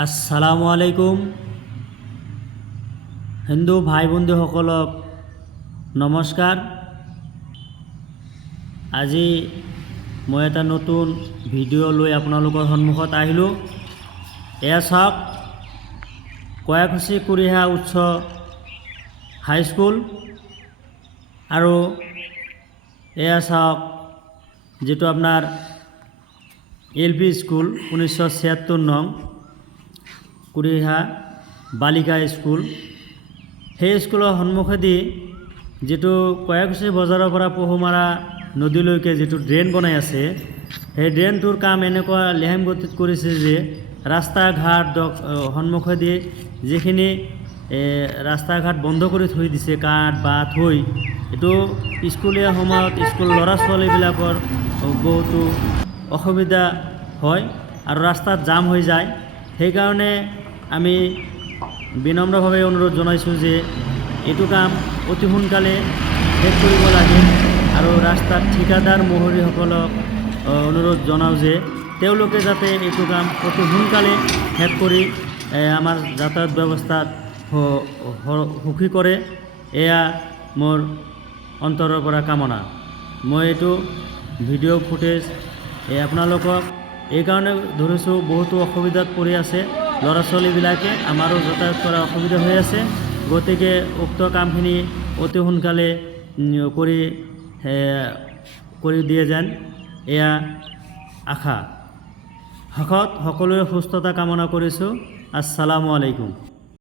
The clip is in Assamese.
আসসালামু আলাইকুম হিন্দু ভাই বন্ধুসকলক নমস্কাৰ। আজি মই এটা নতুন ভিডিঅ' লৈ আপোনালোকৰ সন্মুখত আহিলোঁ। এয়া চাওক, কয়াকুছি কুৰিহা উচ্চ হাইস্কুল আৰু এয়া চাওক যেটো আপোনাৰ LP স্কুল 1976 নং কুৰিহা বালিকা স্কুল। সেই স্কুলৰ সন্মুখেদি যেটো কয়াকুছি বজাৰৰ পৰা পহুমাৰা নদীলৈকে যেটো ড্ৰেইন বনাই আছে, সেই ড্ৰেইনটোৰ কাম এনেকুৱা লেহেম গতিত কৰিছে যে ৰাস্তা ঘাট সন্মুখেদি যিখিনি ৰাস্তা ঘাট বন্ধ কৰি থৈ দিছে কাঠ বা থৈ, এইটো স্কুলীয়া সময়ত স্কুল ল'ৰা ছোৱালীবিলাকৰ বহুতো অসুবিধা হয় আৰু ৰাস্তাত জাম হৈ যায়। সেইকাৰণে আমি বিনম্ৰভাৱে অনুৰোধ জনাইছোঁ যে এইটো কাম অতি সোনকালে শেষ কৰিব লাগে আৰু ৰাস্তাত ঠিকাদাৰ মহৰীসকলক অনুৰোধ জনাওঁ যে তেওঁলোকে যাতে এইটো কাম অতি সোনকালে শেষ কৰি আমাৰ যাতায়াত ব্যৱস্থাত সুখী কৰে, এয়া মোৰ অন্তৰৰ পৰা কামনা। মই এইটো ভিডিঅ' ফুটেজ আপোনালোকক এইকাৰণে ধৰিছোঁ, বহুতো অসুবিধাত পৰি আছে ল'ৰা ছোৱালীবিলাকে, আমাৰো যাতায়াত কৰা অসুবিধা হৈ আছে। গতিকে উক্ত কামখিনি অতি সোনকালে কৰি দিয়ে যেন এয়া আশা। শেষত সকলোৰে সুস্থতা কামনা কৰিছোঁ। আসসালামু আলাইকুম।